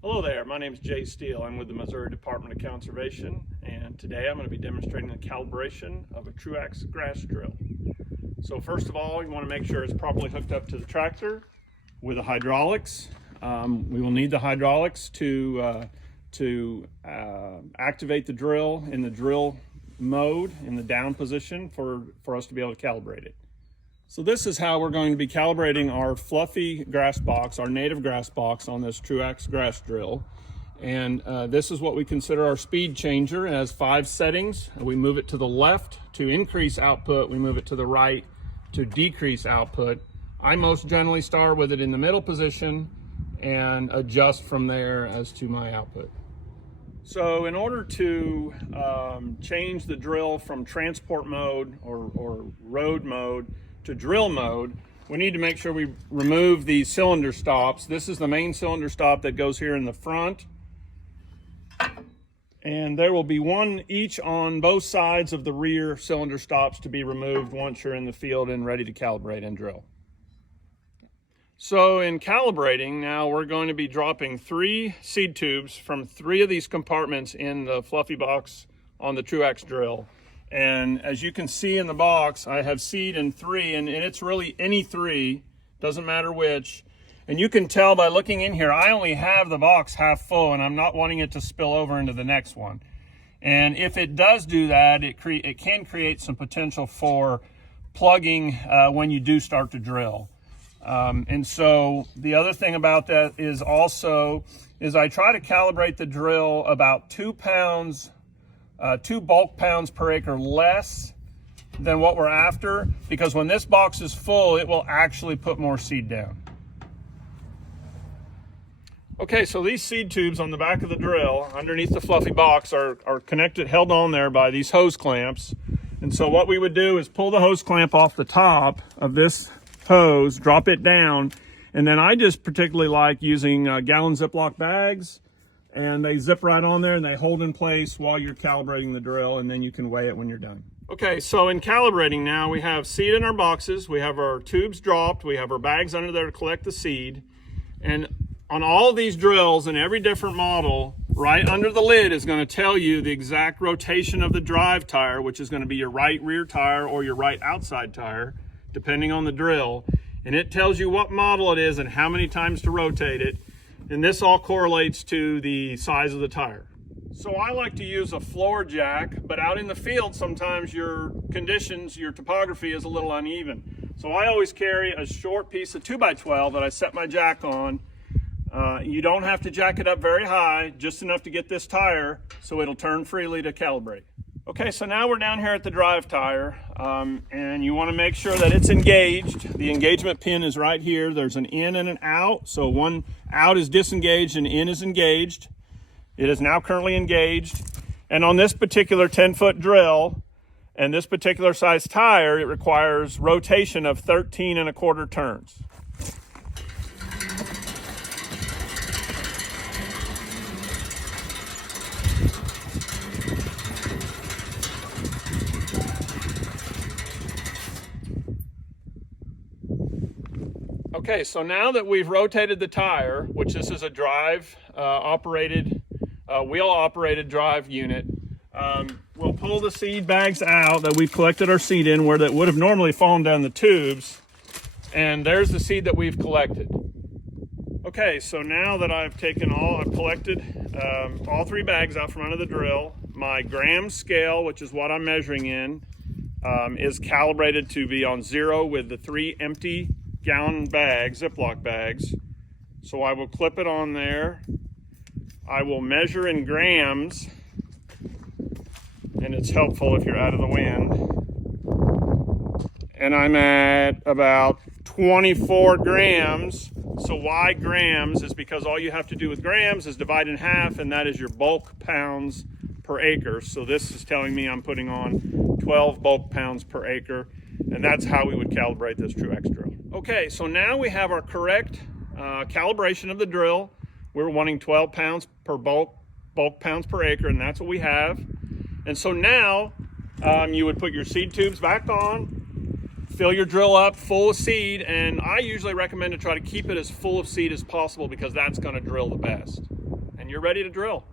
Hello there, my name is Jay Steele. I'm with the Missouri Department of Conservation, and today I'm going to be demonstrating the calibration of a Truax grass drill. So first of all, you want to make sure it's properly hooked up to the tractor with the hydraulics. We will need the hydraulics to activate the drill in the drill mode in the down position for us to be able to calibrate it. So this is how we're going to be calibrating our fluffy grass box, our native grass box on this Truax grass drill. And this is what we consider our speed changer. It has 5 settings. We move it to the left to increase output. We move it to the right to decrease output. I most generally start with it in the middle position and adjust from there as to my output. So in order to change the drill from transport mode or road mode to drill mode, we need to make sure we remove these cylinder stops. This is the main cylinder stop that goes here in the front. And there will be one each on both sides of the rear cylinder stops to be removed once you're in the field and ready to calibrate and drill. So in calibrating, now we're going to be dropping 3 seed tubes from 3 of these compartments in the fluffy box on the Truax drill. And as you can see in the box, I have seed in 3, and it's really any 3, doesn't matter which. And you can tell by looking in here, I only have the box half full, and I'm not wanting it to spill over into the next one. And if it does do that, it can create some potential for plugging when you do start to drill. And so the other thing about that is I try to calibrate the drill about 2 bulk pounds per acre less than what we're after, because when this box is full, it will actually put more seed down. Okay, so these seed tubes on the back of the drill underneath the fluffy box are connected, held on there by these hose clamps. And so what we would do is pull the hose clamp off the top of this hose, drop it down, and then I just particularly like using gallon Ziploc bags, and they zip right on there and they hold in place while you're calibrating the drill, and then you can weigh it when you're done. Okay, so in calibrating now, we have seed in our boxes, we have our tubes dropped, we have our bags under there to collect the seed, and on all these drills in every different model, right under the lid is going to tell you the exact rotation of the drive tire, which is going to be your right rear tire or your right outside tire, depending on the drill. And it tells you what model it is and how many times to rotate it. And this all correlates to the size of the tire. So I like to use a floor jack, but out in the field, sometimes your conditions, your topography is a little uneven. So I always carry a short piece of 2x12 that I set my jack on. You don't have to jack it up very high, just enough to get this tire so it'll turn freely to calibrate. Okay, so now we're down here at the drive tire, and you want to make sure that it's engaged. The engagement pin is right here. There's an in and an out. So one out is disengaged and in is engaged. It is now currently engaged. And on this particular 10-foot drill and this particular size tire, it requires rotation of 13 1/4 turns. Okay, so now that we've rotated the tire, which this is a wheel-operated drive unit, we'll pull the seed bags out that we've collected our seed in, where that would have normally fallen down the tubes, and there's the seed that we've collected. Okay, so now that I've collected all 3 bags out from under the drill, my gram scale, which is what I'm measuring in, is calibrated to be on 0 with the 3 empty gallon bags, Ziploc bags. So I will clip it on there. I will measure in grams, and it's helpful if you're out of the wind. And I'm at about 24 grams. So why grams is because all you have to do with grams is divide in half, and that is your bulk pounds per acre. So this is telling me I'm putting on 12 bulk pounds per acre, and that's how we would calibrate this Truax drill. Okay, so now we have our correct calibration of the drill. We're wanting 12 pounds per bulk pounds per acre, and that's what we have. And so now you would put your seed tubes back on, fill your drill up full of seed, and I usually recommend to try to keep it as full of seed as possible because that's going to drill the best. And you're ready to drill.